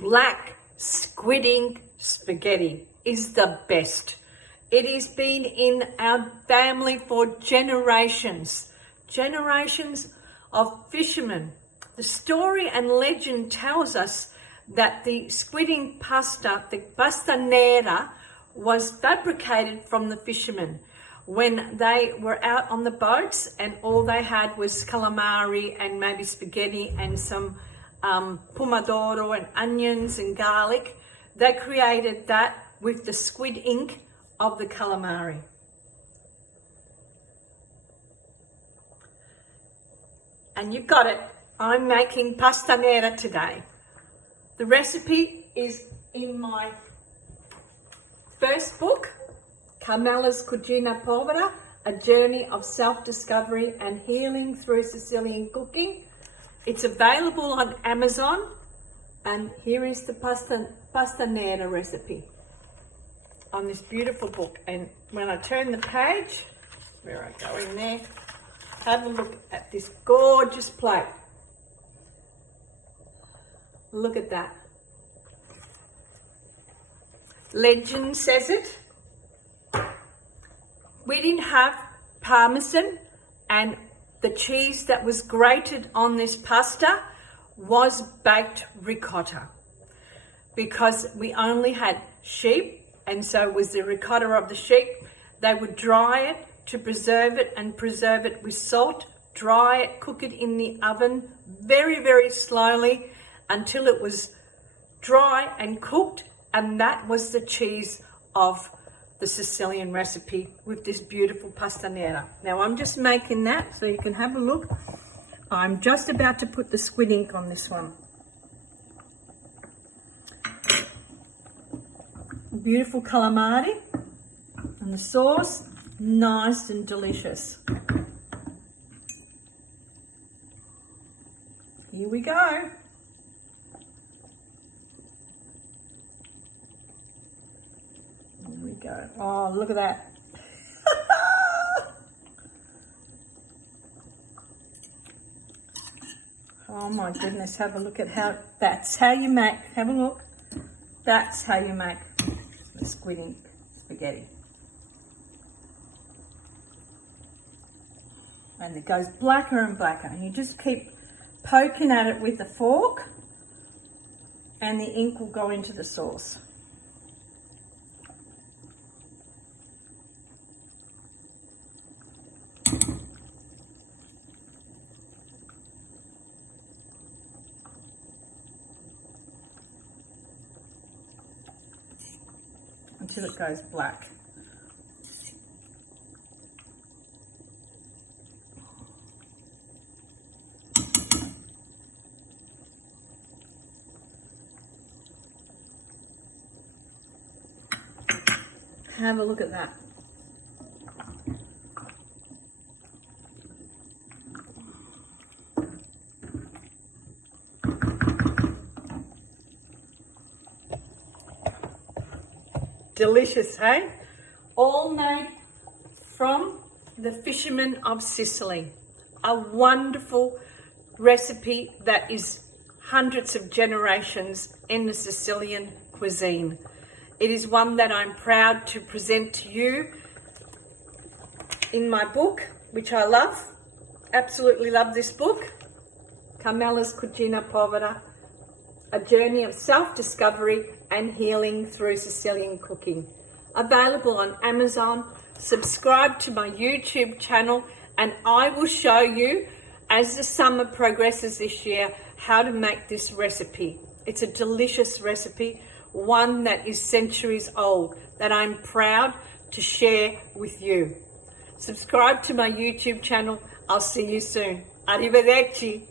black squid ink spaghetti is the best. It has been in our family for generations of fishermen. The story and legend tells us that the squid ink pasta, the Pasta Nera, was fabricated from the fishermen when they were out on the boats and all they had was calamari and maybe spaghetti and some pomodoro and onions and garlic. They created that with the squid ink of the calamari. And you've got it. I'm making pasta nera today. The recipe is in my first book, Carmela's Cucina Povera, A Journey of Self-Discovery and Healing Through Sicilian Cooking. It's available on Amazon, and here is the pasta nera recipe on this beautiful book. And when I turn the page, where I go in there, have a look at this gorgeous plate. Look at that. Legend says it. We didn't have parmesan, and the cheese that was grated on this pasta was baked ricotta because we only had sheep, and so it was the ricotta of the sheep. They would dry it to preserve it and preserve it with salt, dry it, cook it in the oven very, very slowly until it was dry and cooked, and that was the cheese of the Sicilian recipe with this beautiful pasta nera. Now I'm just making that so you can have a look. I'm just about to put the squid ink on this one. Beautiful calamari, and the sauce, nice and delicious. Here we go. Here we go. Oh, look at that. Oh my goodness, have a look at how, that's how you make, have a look. That's how you make the squid ink spaghetti. And it goes blacker and blacker, and you just keep poking at it with a fork and the ink will go into the sauce. Until it goes black. Have a look at that. Delicious, hey? All made from the fishermen of Sicily. A wonderful recipe that is hundreds of generations in the Sicilian cuisine. It is one that I'm proud to present to you in my book, which I love. Absolutely love this book. Carmela's Cucina Povera, A Journey of Self-Discovery and Healing Through Sicilian Cooking. Available on Amazon. Subscribe to my YouTube channel, and I will show you, as the summer progresses this year, how to make this recipe. It's a delicious recipe, one that is centuries old, that I'm proud to share with you. Subscribe to my YouTube channel. I'll see you soon. Arrivederci.